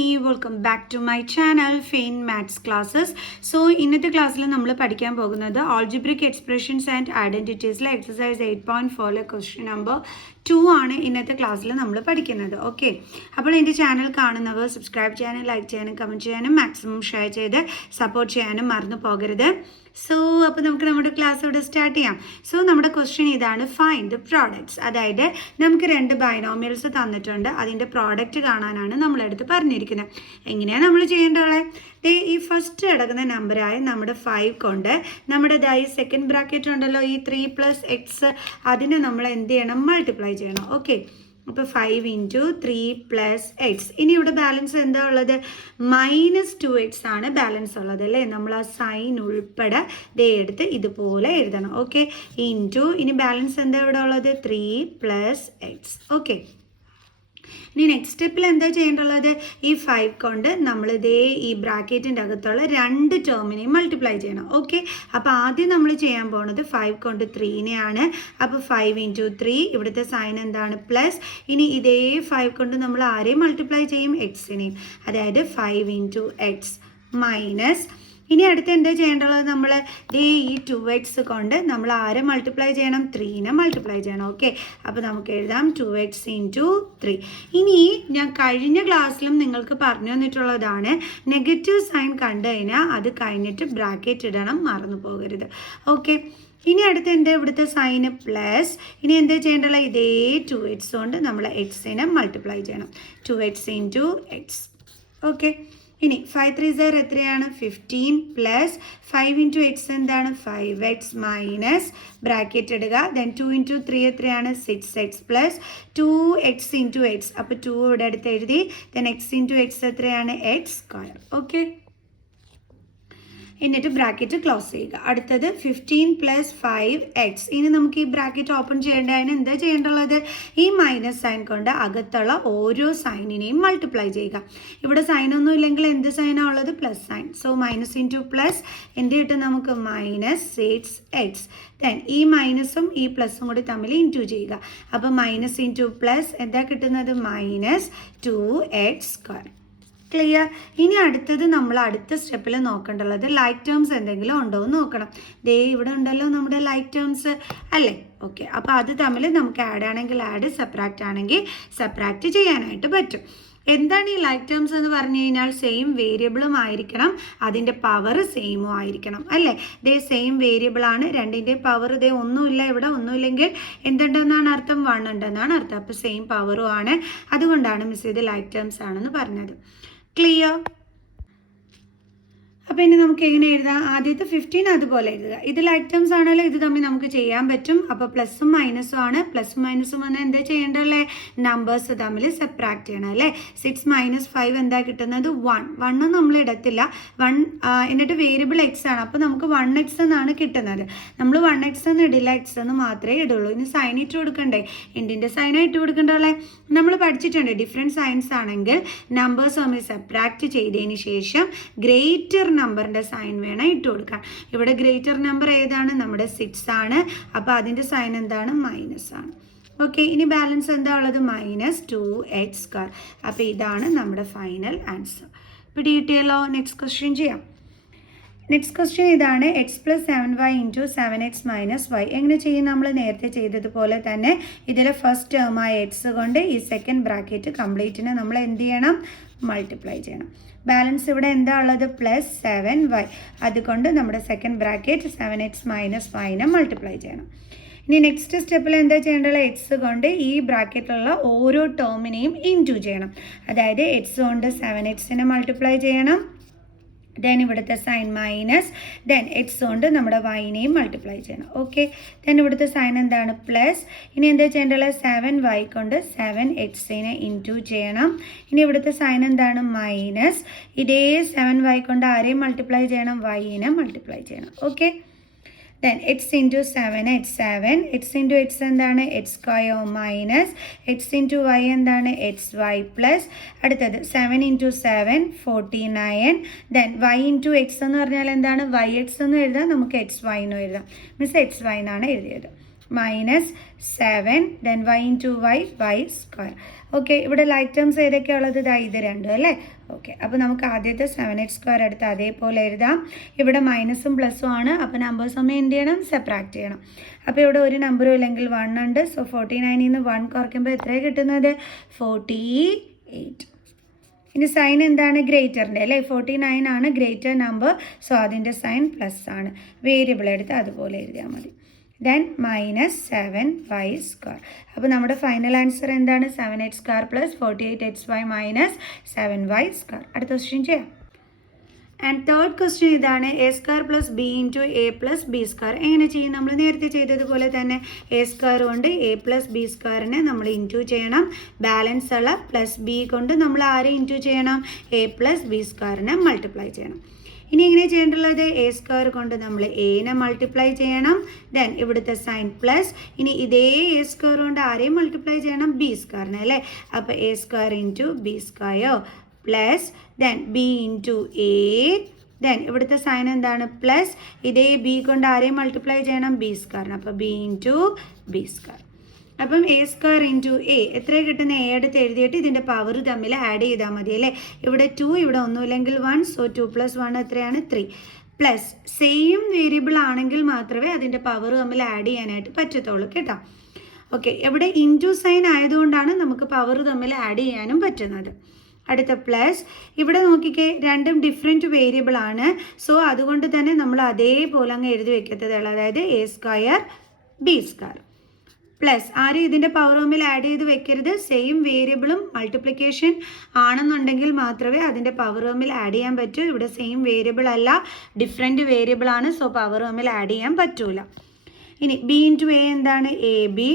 Nandini. Welcome back to my channel Fain Maths Classes. So ഇന്നത്തെ ക്ലാസ്സിൽ നമ്മൾ പഠിക്കാൻ പോകുന്നത് algebraic expressions and identities ലെ exercise 8.4 question number 2 ആണ് ഇന്നത്തെ ക്ലാസ്സിൽ നമ്മൾ പഠിക്കുന്നത്. ഓക്കെ, അപ്പോൾ എൻ്റെ ചാനൽ കാണുന്നവർ സബ്സ്ക്രൈബ് ചെയ്യാനും ലൈക്ക് ചെയ്യാനും കമൻറ്റ് ചെയ്യാനും മാക്സിമം ഷെയർ ചെയ്ത് സപ്പോർട്ട് ചെയ്യാനും മറന്നു പോകരുത്. സോ അപ്പോൾ നമുക്ക് നമ്മുടെ ക്ലാസ് ഇവിടെ സ്റ്റാർട്ട് ചെയ്യാം. സോ നമ്മുടെ ക്വസ്റ്റ്യൻ ഇതാണ്, ഫൈൻഡ് ദ പ്രോഡക്ട്സ്. അതായത് നമുക്ക് രണ്ട് ബൈനോമിയൽസ് തന്നിട്ടുണ്ട്, അതിൻ്റെ പ്രോഡക്റ്റ് കാണാനാണ് നമ്മളെടുത്ത് പറഞ്ഞിരിക്കുന്നത്. എങ്ങനെയാണ് നമ്മൾ ചെയ്യേണ്ടത്? ഈ ഫസ്റ്റ് കിടക്കുന്ന നമ്പറായ നമ്മുടെ 5 കൊണ്ട് നമ്മുടെ ഈ സെക്കൻഡ് ബ്രാക്കറ്റ് ഉണ്ടല്ലോ, ഈ 3 + x, അതിനെ നമ്മൾ എന്ത് ചെയ്യണം? മൾട്ടിപ്ലൈ ചെയ്യണം. ഓക്കെ, അപ്പോൾ 5 × 3 + x. ഇനി ഇവിടെ ബാലൻസ് എന്താ ഉള്ളത്? -2x ആണ് ബാലൻസ് ഉള്ളത് അല്ലേ? നമ്മൾ ആ സൈൻ ഉൾപ്പെടെ എടുത്ത് ഇതുപോലെ എഴുതണം. ഓക്കെ, ഇനി ബാലൻസ് എന്താ ഇവിടെ ഉള്ളത്? 3 + x. ഓക്കെ, ഇനി നെക്സ്റ്റ് സ്റ്റെപ്പിൽ എന്താ ചെയ്യേണ്ടുള്ളത്? ഈ 5 കൊണ്ട് നമ്മൾ ഈ ബ്രാക്കറ്റിൻ്റെ അകത്തുള്ള രണ്ട് ടേമിനെയും മൾട്ടിപ്ലൈ ചെയ്യണം. ഓക്കെ, അപ്പോൾ ആദ്യം നമ്മൾ ചെയ്യാൻ പോകുന്നത് 5 കൊണ്ട് 3നെയാണ്. അപ്പോൾ 5 × 3, ഇവിടുത്തെ സൈൻ എന്താണ്? പ്ലസ്. ഇനി ഇതേ 5 കൊണ്ട് നമ്മൾ ആരെയും മൾട്ടിപ്ലൈ ചെയ്യും? എക്സിനെയും. അതായത് 5 × x മൈനസ്. ഇനി അടുത്ത് എന്താ ചെയ്യേണ്ടത്? നമ്മൾ ഈ 2x കൊണ്ട് നമ്മൾ ആരെ മൾട്ടിപ്ലൈ ചെയ്യണം? 3നെ മൾട്ടിപ്ലൈ ചെയ്യണം. ഓക്കെ, അപ്പോൾ നമുക്ക് എഴുതാം 2x × 3. ഇനി ഞാൻ കഴിഞ്ഞ ക്ലാസ്സിലും നിങ്ങൾക്ക് പറഞ്ഞു തന്നിട്ടുള്ളതാണ്, നെഗറ്റീവ് സൈൻ കണ്ടു കഴിഞ്ഞാൽ അത് കഴിഞ്ഞിട്ട് ബ്രാക്കറ്റ് ഇടണം, മറന്നു പോകരുത്. ഓക്കെ, ഇനി അടുത്ത് എന്താ? ഇവിടുത്തെ സൈന് പ്ലസ്. ഇനി എന്താ ചെയ്യേണ്ടത്? ഇതേ 2x കൊണ്ട് നമ്മൾ എക്സിനെ മൾട്ടിപ്ലൈ ചെയ്യണം. 2x × x. ഓക്കെ, ഇനി 5 3 0 എത്രയാണ്? 15 പ്ലസ് 5 × x എന്താണ്? 5x മൈനസ് ബ്രാക്കറ്റ് ഇടുക. ദെൻ 2 × 3 എത്രയാണ്? 6x plus 2x × x. അപ്പോൾ 2 ഇവിടെ അടുത്ത് എഴുതി. ദെൻ x × x എത്രയാണ്? x². ഓക്കെ, എന്നിട്ട് ബ്രാക്കറ്റ് ക്ലോസ് ചെയ്യുക. അടുത്തത് 15 + 5x. ഇനി നമുക്ക് ഈ ബ്രാക്കറ്റ് ഓപ്പൺ ചെയ്യേണ്ടതിന് എന്താ ചെയ്യേണ്ടുള്ളത്? ഈ മൈനസ് സൈൻ കൊണ്ട് അകത്തുള്ള ഓരോ സൈനിനെയും മൾട്ടിപ്ലൈ ചെയ്യുക. ഇവിടെ സൈനൊന്നും ഇല്ലെങ്കിൽ എന്ത് സൈനാണ് ഉള്ളത്? Plus sine. So minus × plus എന്ത് കിട്ടും നമുക്ക്? -6x. ദെൻ ഈ മൈനസും ഈ പ്ലസും കൂടി തമ്മിൽ ഇൻറ്റു ചെയ്യുക. അപ്പോൾ മൈനസ് × പ്ലസ് എന്താ കിട്ടുന്നത്? -2x². ക്ലിയർ? ഇനി അടുത്തത് നമ്മൾ അടുത്ത സ്റ്റെപ്പിൽ നോക്കേണ്ടുള്ളത് ലൈക്ക് ടേംസ് എന്തെങ്കിലും ഉണ്ടോ എന്ന് നോക്കണം. ഇവിടെ ഉണ്ടല്ലോ നമ്മുടെ ലൈക്ക് ടേംസ് അല്ലേ? ഓക്കെ, അപ്പോൾ അത് തമ്മിൽ നമുക്ക് ആഡ് ആണെങ്കിൽ ആഡ്, സബ്ട്രാക്റ്റ് ആണെങ്കിൽ സബ്ട്രാക്റ്റ് ചെയ്യാനായിട്ട് പറ്റും. എന്താണ് ഈ ലൈക്ക് ടേംസ് എന്ന് പറഞ്ഞു കഴിഞ്ഞാൽ സെയിം വേരിയബിളും ആയിരിക്കണം, അതിൻ്റെ പവർ സെയിമും ആയിരിക്കണം അല്ലേ? സെയിം വേരിയബിൾ ആണ്, രണ്ടിൻ്റെ പവർ ഒന്നുമില്ല, ഇവിടെ ഒന്നുമില്ലെങ്കിൽ എന്തുണ്ടെന്നാണ് അർത്ഥം? 1 ഉണ്ടെന്നാണ് അർത്ഥം. അപ്പോൾ സെയിം പവറും ആണ്, അതുകൊണ്ടാണ് മിസ് ഇത് ലൈക്ക് ടേംസ് ആണെന്ന് പറഞ്ഞത്. ക്ലിയർ? അപ്പോൾ ഇനി നമുക്ക് എങ്ങനെ എഴുതാം? ആദ്യത്തെ 15 അതുപോലെ എഴുതുക. ഇത് ലൈക്ക് ടേംസ് ആണല്ലോ, ഇത് തമ്മിൽ നമുക്ക് ചെയ്യാൻ പറ്റും. അപ്പോൾ പ്ലസും മൈനസും ആണ്. പ്ലസും മൈനസും വന്നാൽ എന്താ ചെയ്യേണ്ടല്ലേ? നമ്പേഴ്സ് തമ്മിൽ സെപ്പറേറ്റ് ചെയ്യണം അല്ലേ? 6 - 5 എന്താ കിട്ടുന്നത്? 1. 1 നമ്മൾ ഇടത്തില്ല, 1 എന്നിട്ട് വേരിയബിൾ എക്സ് ആണ്. അപ്പോൾ നമുക്ക് 1x എന്നാണ് കിട്ടുന്നത്. നമ്മൾ 1x എന്ന് ഇടില്ല, എക്സ് എന്ന് മാത്രമേ ഇടുള്ളൂ. ഇനി സൈൻ ഇട്ട് കൊടുക്കണ്ടേ? ഇൻഡിൻ്റെ സൈനാണ് ഇട്ട് കൊടുക്കണ്ടല്ലേ? നമ്മൾ പഠിച്ചിട്ടുണ്ട്, ഡിഫറെൻറ്റ് സൈൻസ് ആണെങ്കിൽ നമ്പേഴ്സ് തമ്മിൽ സെപ്പറേറ്റ് ചെയ്തതിന് ശേഷം ഗ്രേറ്റർ നമ്പറിൻ്റെ സൈൻ വേണം ഇട്ട് കൊടുക്കാൻ. ഇവിടെ ഗ്രേറ്റർ നമ്പർ ഏതാണ്? നമ്മുടെ 6 ആണ്. അപ്പോൾ അതിൻ്റെ സൈൻ എന്താണ്? മൈനസ് ആണ്. ഓക്കെ, ഇനി ബാലൻസ് എന്താ ഉള്ളത്? -2x². അപ്പോൾ ഇതാണ് നമ്മുടെ ഫൈനൽ ആൻസർ. പിടികിട്ടിയല്ലോ? നെക്സ്റ്റ് ക്വസ്റ്റ്യൻ ചെയ്യാം. നെക്സ്റ്റ് ക്വസ്റ്റ്യൻ ഇതാണ്, x + 7y × 7x - y. എങ്ങനെ ചെയ്യും? നമ്മൾ നേരത്തെ ചെയ്തതുപോലെ തന്നെ ഇതിലെ ഫസ്റ്റ് ടേമായ x കൊണ്ട് ഈ സെക്കൻഡ് ബ്രാക്കറ്റ് കംപ്ലീറ്റിനെ നമ്മൾ എന്ത് ചെയ്യണം? മൾട്ടിപ്ലൈ ചെയ്യണം. ബാലൻസ് ഇവിടെ എന്താ ഉള്ളത്? +7y. അതുകൊണ്ട് നമ്മുടെ second bracket 7x - y multiply ചെയ്യണം. ഇനി നെക്സ്റ്റ് സ്റ്റെപ്പിൽ എന്താ ചെയ്യേണ്ടത്? എക്സ് കൊണ്ട് ഈ ബ്രാക്കറ്റിലുള്ള ഓരോ ടേമിനെയും ഇൻറ്റു ചെയ്യണം. അതായത് x കൊണ്ട് 7xനെ മൾട്ടിപ്ലൈ ചെയ്യണം. ദെൻ ഇവിടുത്തെ സൈൻ മൈനസ്. ദെൻ എക്സ് കൊണ്ട് നമ്മുടെ വൈനെയും മൾട്ടിപ്ലൈ ചെയ്യണം. ഓക്കെ, ദെൻ ഇവിടുത്തെ സൈൻ എന്താണ്? പ്ലസ്. ഇനി എന്താ ചെയ്യേണ്ടത്? 7y കൊണ്ട് 7xനെ ഇൻറ്റു ചെയ്യണം. ഇനി ഇവിടുത്തെ സൈൻ എന്താണ്? മൈനസ്. ഇതേ 7y കൊണ്ട് ആരെയും മൾട്ടിപ്ലൈ ചെയ്യണം? വൈനെ മൾട്ടിപ്ലൈ ചെയ്യണം. Okay, then x × 7 x 7. x × x എന്താണ്? x² മൈനസ് x × y എന്താണ്? xy plus. അടുത്തത് 7 × 7 49. ദെൻ y × x എന്ന് പറഞ്ഞാൽ എന്താണ്? yx എന്ന് എഴുതാം, നമുക്ക് xy എന്നും എഴുതാം. മീൻസ് xy എന്നാണ് എഴുതിയത്. Minus 7 then y into y square. Okay, ഇവിടെ ലൈക്ക് ടേംസ് ഏതൊക്കെയുള്ളത്? ഇത് രണ്ടും അല്ലേ? ഓക്കെ, അപ്പോൾ നമുക്ക് ആദ്യത്തെ 7x സ്ക്വയർ എടുത്ത് അതേപോലെ എഴുതാം. ഇവിടെ മൈനസും പ്ലസും ആണ്, അപ്പോൾ നമ്പേഴ്സ് നമ്മൾ എന്ത് ചെയ്യണം? സെപ്പറേറ്റ് ചെയ്യണം. അപ്പോൾ ഇവിടെ ഒരു നമ്പറും ഇല്ലെങ്കിൽ 1 ഉണ്ട്. സോ 49ൽ നിന്ന് 1 കുറയ്ക്കുമ്പോൾ എത്രയാണ് കിട്ടുന്നത്? 48. ഇനി സൈൻ എന്താണ്? ഗ്രേറ്ററിൻ്റെ അല്ലേ? 49 ആണ് ഗ്രേറ്റർ നമ്പർ. സോ അതിൻ്റെ സൈൻ പ്ലസ് ആണ്. വേരിയബിൾ എടുത്ത് അതുപോലെ എഴുതിയാൽ മതി. Then minus 7y square. അപ്പോൾ നമ്മുടെ ഫൈനൽ ആൻസർ എന്താണ്? 7x square plus 48xy minus 7y square. അടുത്ത ക്വസ്റ്റ്യൻ ചെയ്യാം. ആൻഡ് തേർഡ് ക്വസ്റ്റ്യൻ ഇതാണ്, A square plus B into A plus B square. എങ്ങനെ ചെയ്യും? നമ്മൾ നേരത്തെ ചെയ്തതുപോലെ തന്നെ എ സ്ക്വയർ കൊണ്ട് എ പ്ലസ് ബി സ്ക്വയറിനെ നമ്മൾ ഇൻറ്റു ചെയ്യണം. ബാലൻസ് ഉള്ള പ്ലസ് ബി കൊണ്ട് നമ്മൾ ആരെ ഇൻറ്റു ചെയ്യണം? എ പ്ലസ് ബി സ്ക്വയറിനെ മൾട്ടിപ്ലൈ ചെയ്യണം. ഇനി എങ്ങനെ ചെയ്യേണ്ടുള്ളത്? എ സ്ക്വയർ കൊണ്ട് നമ്മൾ എനെ മൾട്ടിപ്ലൈ ചെയ്യണം. ദെൻ ഇവിടുത്തെ സൈൻ പ്ലസ്. ഇനി ഇതേ എ സ്ക്വയർ കൊണ്ട് ആരെയും മൾട്ടിപ്ലൈ ചെയ്യണം? ബി സ്ക്വയറിനെ അല്ലേ? അപ്പോൾ A square into B square plus then B into A. Then ഇവിടുത്തെ സൈൻ എന്താണ്? പ്ലസ്. ഇതേ ബി കൊണ്ട് ആരെയും മൾട്ടിപ്ലൈ ചെയ്യണം? ബി സ്ക്വയറിന്. അപ്പോൾ ബി ഇൻറ്റു ബി സ്ക്വയർ. അപ്പം എ സ്ക്വയർ ഇൻറ്റു എ എത്രയാണ് കിട്ടുന്ന? എ എടുത്ത് എഴുതിയിട്ട് ഇതിൻ്റെ പവർ തമ്മിൽ ആഡ് ചെയ്താൽ മതി അല്ലേ? ഇവിടെ 2, ഇവിടെ ഒന്നുമില്ലെങ്കിൽ 1. സോ 2 + 1 എത്രയാണ്? 3. പ്ലസ് സെയിം വേരിയബിൾ ആണെങ്കിൽ മാത്രമേ അതിൻ്റെ പവർ തമ്മിൽ ആഡ് ചെയ്യാനായിട്ട് പറ്റത്തുള്ളൂ കേട്ടോ. ഓക്കെ, ഇവിടെ ഇൻറ്റു സൈൻ ആയതുകൊണ്ടാണ് നമുക്ക് പവർ തമ്മിൽ ആഡ് ചെയ്യാനും പറ്റുന്നത്. അടുത്ത പ്ലസ്. ഇവിടെ നോക്കിക്കേ, രണ്ടും ഡിഫറെൻറ്റ് വേരിയബിൾ ആണ്. സോ അതുകൊണ്ട് തന്നെ നമ്മൾ അതേപോലെ അങ്ങ് എഴുതി വെക്കത്തതേ ഉള്ളൂ. അതായത് A square b square plus ആരും ഇതിൻ്റെ പവർ തമ്മിൽ ആഡ് ചെയ്ത് വെക്കരുത്. സെയിം വേരിയബിളും മൾട്ടിപ്ലിക്കേഷൻ ആണെന്നുണ്ടെങ്കിൽ മാത്രമേ അതിൻ്റെ പവർ തമ്മിൽ ആഡ് ചെയ്യാൻ പറ്റൂ. ഇവിടെ സെയിം വേരിയബിൾ അല്ല, ഡിഫറെൻറ്റ് വേരിയബിൾ ആണ്. സോ പവർ തമ്മിൽ ആഡ് ചെയ്യാൻ പറ്റൂല. ഇനി ബി ഇൻറ്റു എ എന്താണ്? A b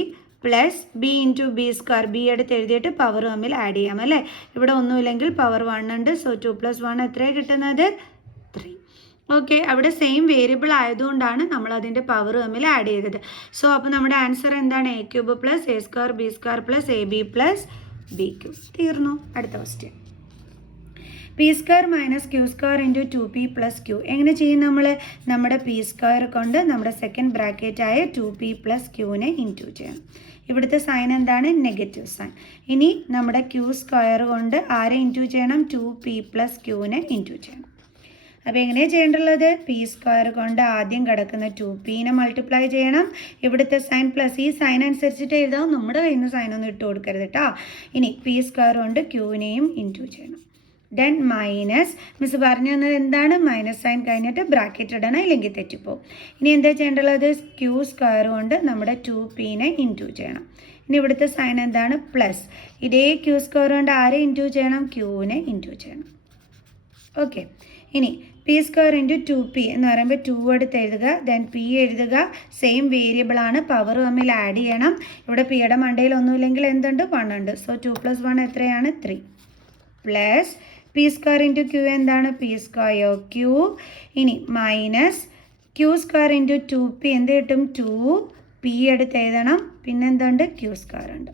plus B into B square. B എടുത്ത് എഴുതിയിട്ട് പവർ തമ്മിൽ ആഡ് ചെയ്യാം അല്ലേ? ഇവിടെ ഒന്നുമില്ലെങ്കിൽ പവർ 1 ഉണ്ട്. സോ 2 + 1 എത്രയാണ് കിട്ടുന്നത്? 3. ഓക്കെ, അവിടെ സെയിം വേരിയബിൾ ആയതുകൊണ്ടാണ് നമ്മൾ അതിൻ്റെ പവർ തമ്മിൽ ആഡ് ചെയ്തത്. സോ അപ്പോൾ നമ്മുടെ ആൻസർ എന്താണ്? A cube plus a square b square plus a b plus b cube. തീർന്നു. അടുത്ത question. P square minus Q square into 2p + q. എങ്ങനെ ചെയ്യും? നമ്മൾ നമ്മുടെ പി സ്ക്വയർ കൊണ്ട് നമ്മുടെ സെക്കൻഡ് ബ്രാക്കറ്റായ 2p + qനെ ഇൻറ്റു ചെയ്യണം. ഇവിടുത്തെ സൈൻ എന്താണ്? Negative sign. ഇനി നമ്മുടെ ക്യൂ സ്ക്വയർ കൊണ്ട് ആരെ ഇൻറ്റു ചെയ്യണം? 2p + qനെ ഇൻറ്റു ചെയ്യണം. അപ്പോൾ എങ്ങനെയാണ് ചെയ്യേണ്ടുള്ളത്? പി സ്ക്വയർ കൊണ്ട് ആദ്യം കിടക്കുന്ന 2pനെ മൾട്ടിപ്ലൈ ചെയ്യണം. ഇവിടുത്തെ സൈൻ പ്ലസ്. ഈ സൈൻ അനുസരിച്ചിട്ട് എഴുതാം, നമ്മുടെ കയ്യിൽ നിന്ന് സൈനൊന്നും ഇട്ട് കൊടുക്കരുത് കേട്ടോ. ഇനി പി സ്ക്വയർ കൊണ്ട് ക്യൂവിനെയും ഇൻറ്റു ചെയ്യണം. Then minus. മിസ് പറഞ്ഞു തന്നത് എന്താണ്? മൈനസ് സൈൻ കഴിഞ്ഞിട്ട് ബ്രാക്കറ്റ് ഇടണം, ഇല്ലെങ്കിൽ തെറ്റിപ്പോവും. ഇനി എന്താ ചെയ്യേണ്ടുള്ളത്? ക്യൂ സ്ക്വയർ കൊണ്ട് നമ്മുടെ 2pനെ ഇൻറ്റു ചെയ്യണം. ഇനി ഇവിടുത്തെ സൈൻ എന്താണ്? പ്ലസ്. ഇതേ ക്യൂ സ്ക്വയർ കൊണ്ട് ആരെ ഇൻറ്റു ചെയ്യണം? ക്യൂവിനെ ഇൻറ്റു ചെയ്യണം. ഓക്കെ, ഇനി പി സ്ക്വയർ ഇൻറ്റു 2p എന്ന് പറയുമ്പോൾ 2 എടുത്ത് എഴുതുക. ദെൻ പി എഴുതുക. സെയിം വേരിയബിൾ ആണ്, പവർ തമ്മിൽ ആഡ് ചെയ്യണം. ഇവിടെ പിയുടെ മണ്ടയിൽ ഒന്നുമില്ലെങ്കിൽ എന്തുണ്ട്? 1 ഉണ്ട്. സോ 2 + 1 എത്രയാണ്? 3. Plus P square into Q എന്താണ്? P square Q. ഇനി minus Q square into 2p എന്ത് കിട്ടും? 2p എടുത്ത് എഴുതണം. പിന്നെ എന്തുണ്ട്? ക്യൂ സ്ക്വയർ ഉണ്ട്.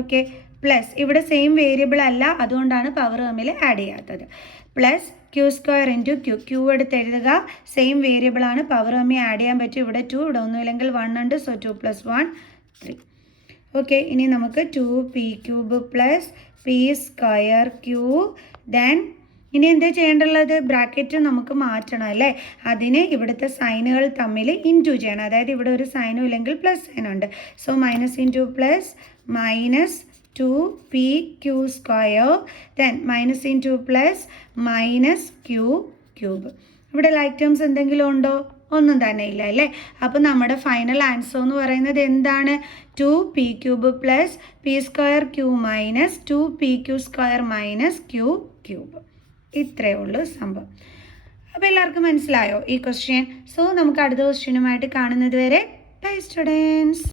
ഓക്കെ, പ്ലസ് ഇവിടെ സെയിം വേരിയബിൾ അല്ല, അതുകൊണ്ടാണ് പവർ തമ്മിൽ ആഡ് ചെയ്യാത്തത്. Plus Q square into Q എടുത്ത് എഴുതുക. സെയിം വേരിയബിൾ ആണ്, പവർ തമ്മിൽ ആഡ് ചെയ്യാൻ പറ്റും. ഇവിടെ 2, ഇവിടെ ഒന്നുമില്ലെങ്കിൽ 1 ഉണ്ട്. സോ 2 + 1 3. ഓക്കെ, ഇനി നമുക്ക് 2p³ plus P square q. Then ഇനി എന്താ ചെയ്യേണ്ടുള്ളത്? ബ്രാക്കറ്റ് നമുക്ക് മാറ്റണം അല്ലേ? അതിന് ഇവിടുത്തെ സൈനുകൾ തമ്മിൽ ഇൻറ്റു ചെയ്യണം. അതായത് ഇവിടെ ഒരു സൈനും ഇല്ലെങ്കിൽ പ്ലസ് സൈൻ ഉണ്ട്. So minus into plus minus 2pq². Then minus into plus minus q³. ഇവിടെ ലൈക്ക് ടേംസ് എന്തെങ്കിലും ഉണ്ടോ? ഒന്നും തന്നെ ഇല്ല അല്ലേ? അപ്പോൾ നമ്മുടെ ഫൈനൽ ആൻസർ എന്ന് പറയുന്നത് എന്താണ്? 2p³ plus p² minus 2pq² minus q³. ഇത്രയേ ഉള്ളൂ സംഭവം. അപ്പോൾ എല്ലാവർക്കും മനസ്സിലായോ ഈ ക്വസ്റ്റ്യൻ? സോ നമുക്ക് അടുത്ത ക്വസ്റ്റ്യനുമായിട്ട് കാണുന്നത് വരെ ബൈ സ്റ്റുഡൻസ്.